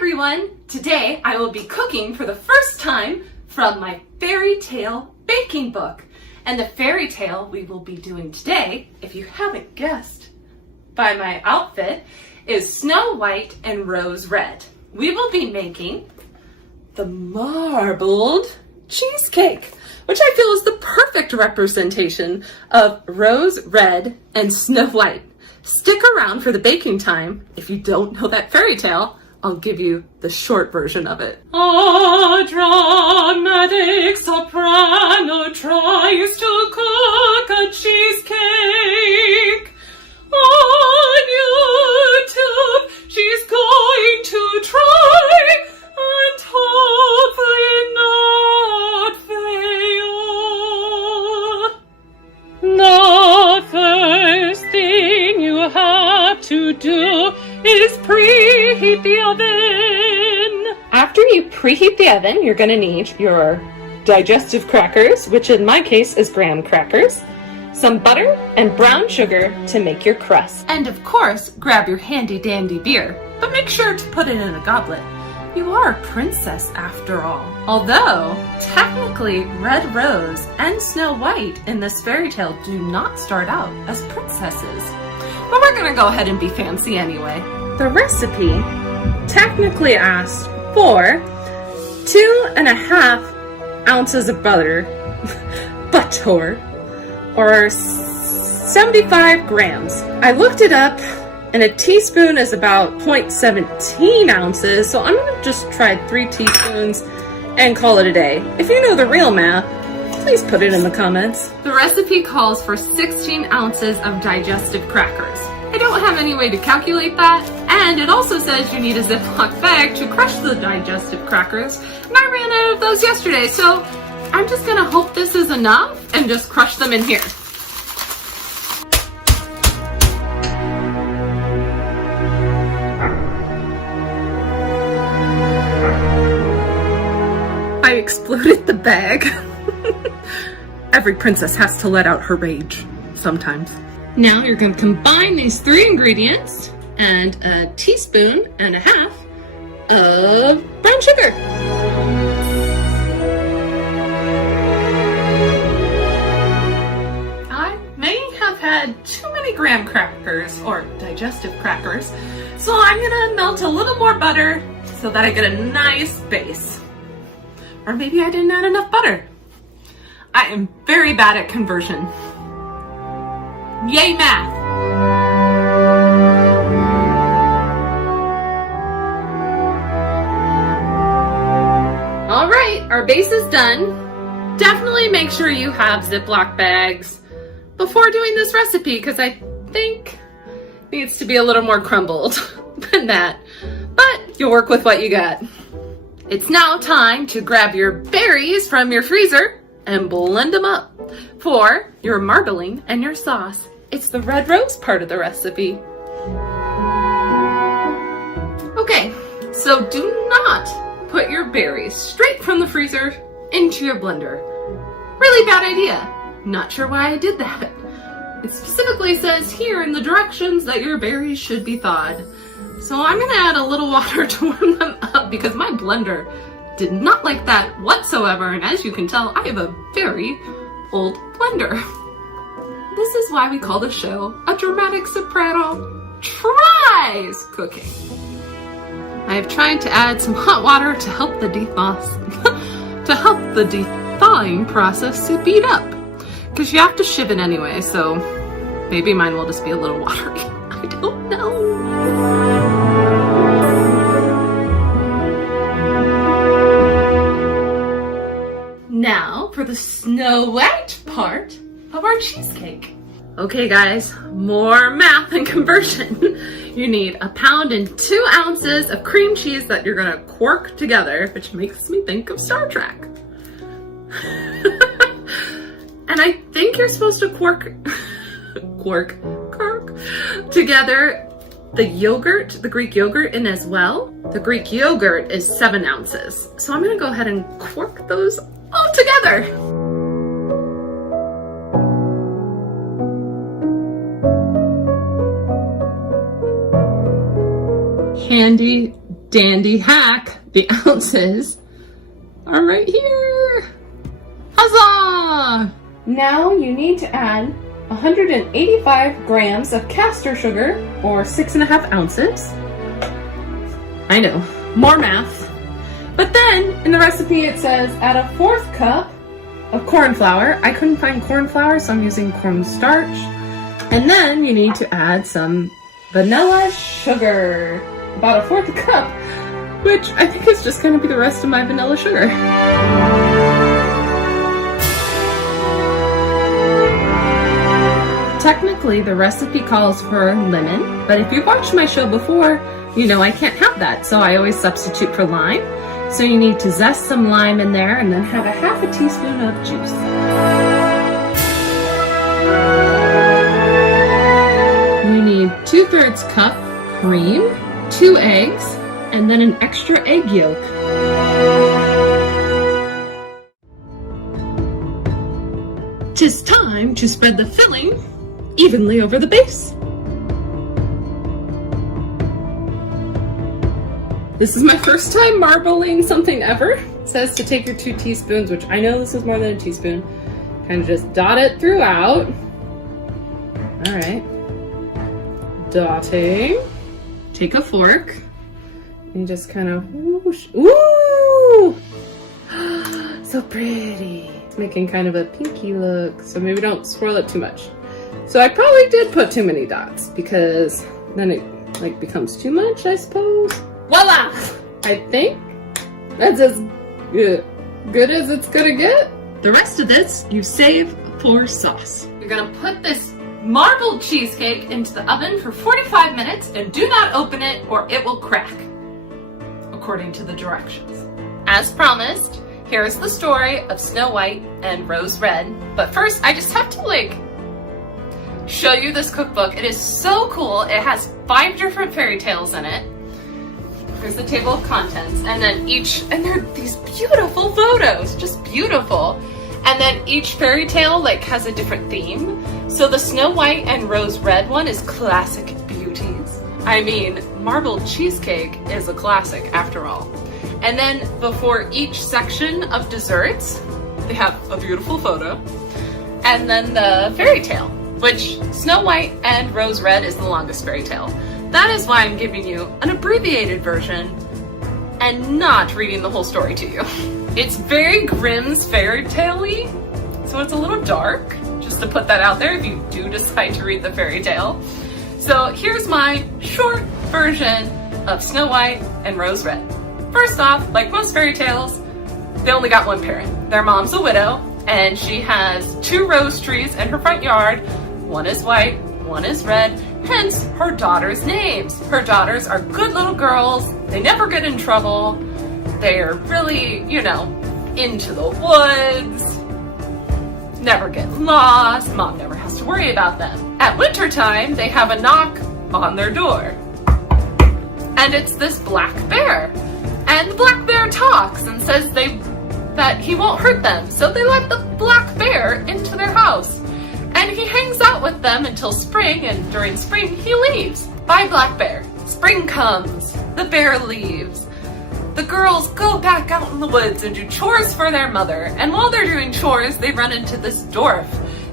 everyone! Today I will be cooking for the first time from my Fairytale Baking Book. And the fairy tale we will be doing today, if you haven't guessed by my outfit, is Snow White and Rose Red. We will be making the marbled cheesecake, which I feel is the perfect representation of Rose Red and Snow White. Stick around for the baking time. If you don't know that fairy tale, I'll give you the short version of it. A dramatic soprano tries to cook a cheesecake. On YouTube, she's going to try and hopefully not fail. The first thing you have to do is preheat the oven. After you preheat the oven, you're going to need your digestive crackers, which in my case is graham crackers, some butter and brown sugar to make your crust. And of course, grab your handy dandy beer, but make sure to put it in a goblet. You are a princess after all. Although, technically, Red Rose and Snow White in this fairy tale do not start out as princesses. But we're gonna go ahead and be fancy anyway. The recipe technically asks for 2.5 ounces of butter, or 75 grams. I looked it up and a teaspoon is about 0.17 ounces, so I'm gonna just try 3 teaspoons and call it a day. If you know the real math, please put it in the comments. The recipe calls for 16 ounces of digestive crackers. I don't have any way to calculate that, and it also says you need a Ziploc bag to crush the digestive crackers, and I ran out of those yesterday, so I'm just gonna hope this is enough and just crush them in here. I exploded the bag. Every princess has to let out her rage sometimes. Now you're going to combine these 3 ingredients and 1.5 teaspoons of brown sugar. I may have had too many graham crackers or digestive crackers, so I'm going to melt a little more butter so that I get a nice base. Or maybe I didn't add enough butter. I am very bad at conversion. Yay, math! All right, our base is done. Definitely make sure you have Ziploc bags before doing this recipe because I think it needs to be a little more crumbled than that. But you'll work with what you got. It's now time to grab your berries from your freezer and blend them up for your marbling and your sauce. It's the red rose part of the recipe. Okay, so do not put your berries straight from the freezer into your blender. Really bad idea. Not sure why I did that. It specifically says here in the directions that your berries should be thawed. So I'm gonna add a little water to warm them up because my blender did not like that whatsoever, and as you can tell, I have a very old blender. This is why we call the show A Dramatic Soprano Tries Cooking. I have tried to add some hot water to help the thawing process speed up, because you have to shiv it anyway, so maybe mine will just be a little watery. I don't know. Now for the Snow White part of our cheesecake. Okay guys, more math and conversion. You need 1 pound and 2 ounces of cream cheese that you're gonna quark together, which makes me think of Star Trek. And I think you're supposed to quark together the yogurt, the Greek yogurt in as well. The Greek yogurt is 7 ounces. So I'm gonna go ahead and quark those all together. Handy dandy hack. The ounces are right here. Huzzah! Now you need to add 185 grams of castor sugar, or 6.5 ounces. I know, more math. But then in the recipe it says add a 1/4 cup of corn flour. I couldn't find corn flour, so I'm using cornstarch. And then you need to add some vanilla sugar, about a 1/4 cup, which I think is just going to be the rest of my vanilla sugar. Technically, the recipe calls for lemon, but if you've watched my show before, you know I can't have that, so I always substitute for lime. So you need to zest some lime in there and then have a 1/2 teaspoon of juice. You need 2/3 cup cream, 2 eggs, and then an extra egg yolk. Tis time to spread the filling evenly over the base. This is my first time marbling something ever. It says to take your 2 teaspoons, which I know this is more than a teaspoon. Kind of just dot it throughout. All right. Dotting. Take a fork and just kind of whoosh. Ooh! So pretty. It's making kind of a pinky look, so maybe don't swirl it too much. So I probably did put too many dots because then it like becomes too much, I suppose. Voila! I think that's as good as it's gonna get. The rest of this you save for sauce. You're gonna put this marbled cheesecake into the oven for 45 minutes and do not open it or it will crack, according to the directions. As promised, here's the story of Snow White and Rose Red. But first, I just have to show you this cookbook. It is so cool. It has 5 different fairy tales in it. Here's the table of contents, and then and they're these beautiful photos, just beautiful. And then each fairy tale has a different theme. So the Snow White and Rose Red one is classic beauties. I mean, marbled cheesecake is a classic after all. And then before each section of desserts, they have a beautiful photo. And then the fairy tale, which Snow White and Rose Red is the longest fairy tale. That is why I'm giving you an abbreviated version and not reading the whole story to you. It's very Grimm's fairy tale-y, so it's a little dark, just to put that out there if you do decide to read the fairy tale. So here's my short version of Snow White and Rose Red. First off, like most fairy tales, they only got one parent. Their mom's a widow, and she has 2 rose trees in her front yard. One is white, one is red, hence her daughters' names. Her daughters are good little girls. They never get in trouble. They're really, into the woods, never get lost. Mom never has to worry about them. At wintertime, they have a knock on their door. And it's this black bear. And the black bear talks and says that he won't hurt them. So they let the black bear into their house. And he hangs out with them until spring, and during spring he leaves. Bye, Black Bear. Spring comes, the bear leaves. The girls go back out in the woods and do chores for their mother. And while they're doing chores, they run into this dwarf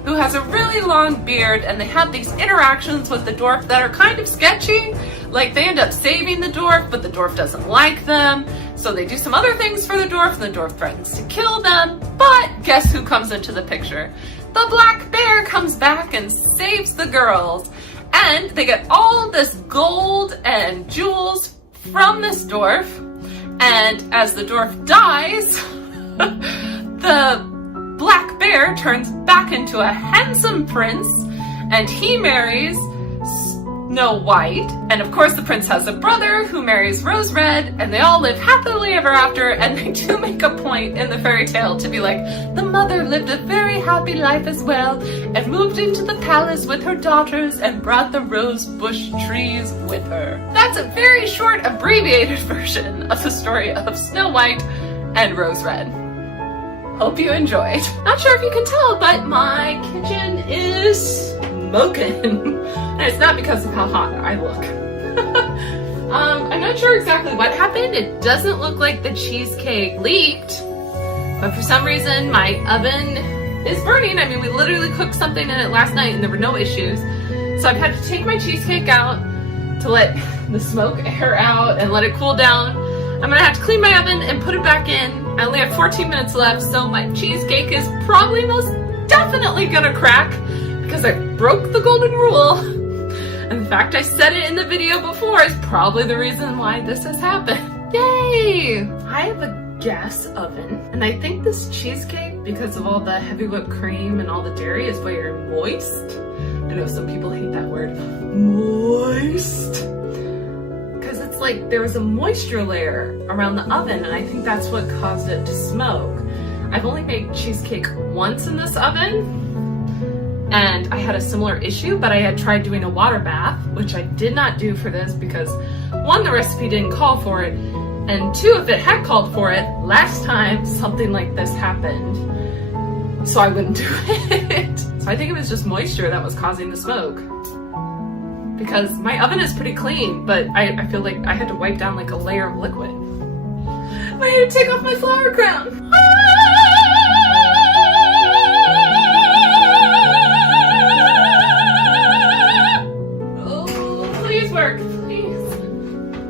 who has a really long beard, and they have these interactions with the dwarf that are kind of sketchy. Like they end up saving the dwarf, but the dwarf doesn't like them. So they do some other things for the dwarf, and the dwarf threatens to kill them. But guess who comes into the picture? The black bear comes back and saves the girls. And they get all of this gold and jewels from this dwarf. And as the dwarf dies, the black bear turns back into a handsome prince, and he marries Snow White. And of course the prince has a brother who marries Rose Red, and they all live happily ever after. And they do make a point in the fairy tale to be like, the mother lived a very happy life as well, and moved into the palace with her daughters and brought the rose bush trees with her. That's a very short abbreviated version of the story of Snow White and Rose Red. Hope you enjoyed. Not sure if you can tell, but my kitchen is smoking. And it's not because of how hot I look. I'm not sure exactly what happened. It doesn't look like the cheesecake leaked, but for some reason my oven is burning. I mean, we literally cooked something in it last night and there were no issues. So I've had to take my cheesecake out to let the smoke air out and let it cool down. I'm gonna have to clean my oven and put it back in. I only have 14 minutes left, so my cheesecake is probably most definitely gonna crack because I broke the golden rule. And the fact I said it in the video before is probably the reason why this has happened. Yay! I have a gas oven, and I think this cheesecake, because of all the heavy whipped cream and all the dairy, is very moist. I know some people hate that word, moist. Because it's like there was a moisture layer around the oven, and I think that's what caused it to smoke. I've only made cheesecake once in this oven, and I had a similar issue, but I had tried doing a water bath, which I did not do for this because one, the recipe didn't call for it, and two, if it had called for it, last time something like this happened, so I wouldn't do it. So I think it was just moisture that was causing the smoke. Because my oven is pretty clean, but I feel like I had to wipe down like a layer of liquid. I need to take off my flower crown. Work, please.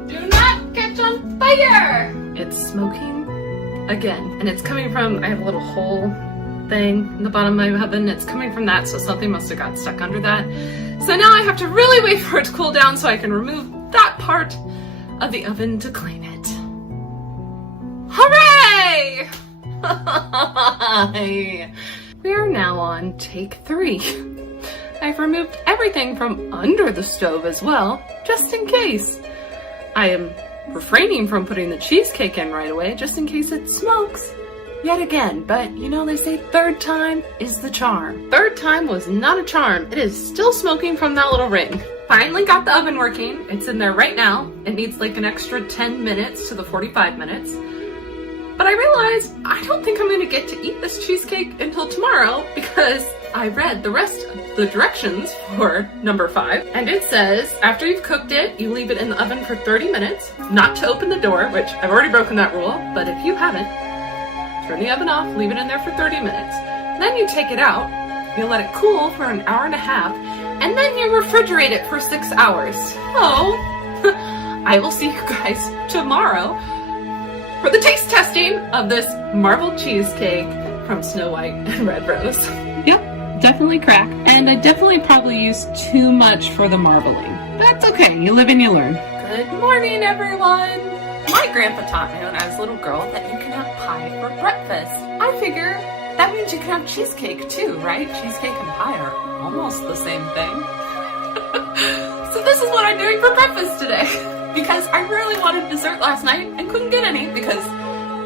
Do not catch on fire! It's smoking again, and it's coming from, I have a little hole thing in the bottom of my oven. It's coming from that, so something must have got stuck under that. So now I have to really wait for it to cool down so I can remove that part of the oven to clean it. Hooray! We are now on take 3. I've removed everything from under the stove as well, just in case. I am refraining from putting the cheesecake in right away, just in case it smokes yet again. But you know, they say third time is the charm. Third time was not a charm. It is still smoking from that little ring. Finally got the oven working. It's in there right now. It needs like an extra 10 minutes to the 45 minutes. But I realized I don't think I'm gonna get to eat this cheesecake until tomorrow because I read the rest of the directions for number 5, and it says after you've cooked it, you leave it in the oven for 30 minutes, not to open the door, which I've already broken that rule, but if you haven't, turn the oven off, leave it in there for 30 minutes. Then you take it out, you let it cool for an hour and a half, and then you refrigerate it for 6 hours. So, I will see you guys tomorrow for the taste testing of this marbled cheesecake from Snow White and Red Rose. Yep, definitely cracked. And I definitely probably used too much for the marbling. That's okay, you live and you learn. Good morning, everyone. My grandpa taught me when I was a little girl that you can have pie for breakfast. I figure that means you can have cheesecake too, right? Cheesecake and pie are almost the same thing. So this is what I'm doing for breakfast today. Because I really wanted dessert last night and couldn't get any because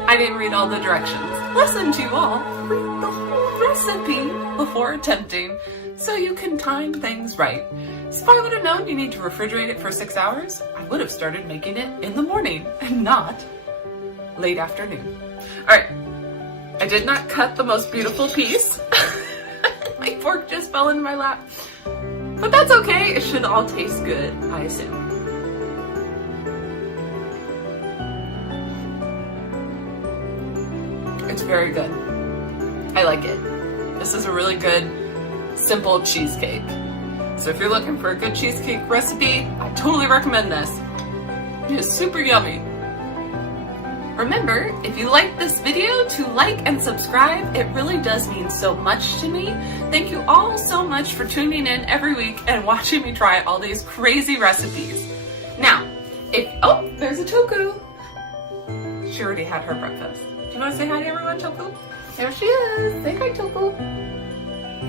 I didn't read all the directions. Listen to you all, read the whole recipe before attempting so you can time things right. So if I would have known you need to refrigerate it for 6 hours, I would have started making it in the morning and not late afternoon. All right, I did not cut the most beautiful piece. My fork just fell into my lap. But that's okay, it should all taste good, I assume. It's very good. I like it. This is a really good, simple cheesecake. So if you're looking for a good cheesecake recipe, I totally recommend this. It is super yummy. Remember, if you like this video, to like and subscribe. It really does mean so much to me. Thank you all so much for tuning in every week and watching me try all these crazy recipes. Now, oh, there's a Toku. She already had her breakfast. Do you want to say hi to everyone, Toku? There she is. Say hi, Toku.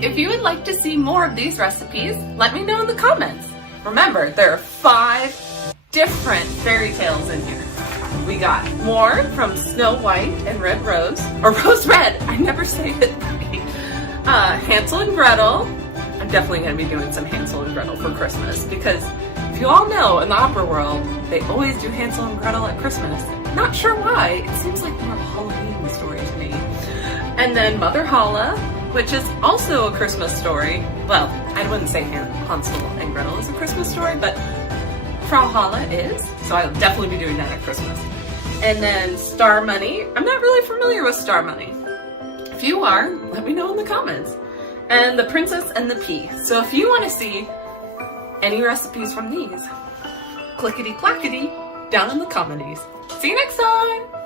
If you would like to see more of these recipes, let me know in the comments. Remember, there are 5 different fairy tales in here. We got more from Snow White and Red Rose, or Rose Red, I never say it right. Hansel and Gretel. I'm definitely going to be doing some Hansel and Gretel for Christmas because if you all know, in the opera world, they always do Hansel and Gretel at Christmas. Not sure why, it seems like more of a Halloween story to me. And then Mother Holla, which is also a Christmas story. Well, I wouldn't say Hansel and Gretel is a Christmas story, but Frau Holla is, so I'll definitely be doing that at Christmas. And then Star Money, I'm not really familiar with Star Money. If you are, let me know in the comments. And The Princess and the Pea. So if you want to see any recipes from these, clickety-clackety down in the commenties. See you next time!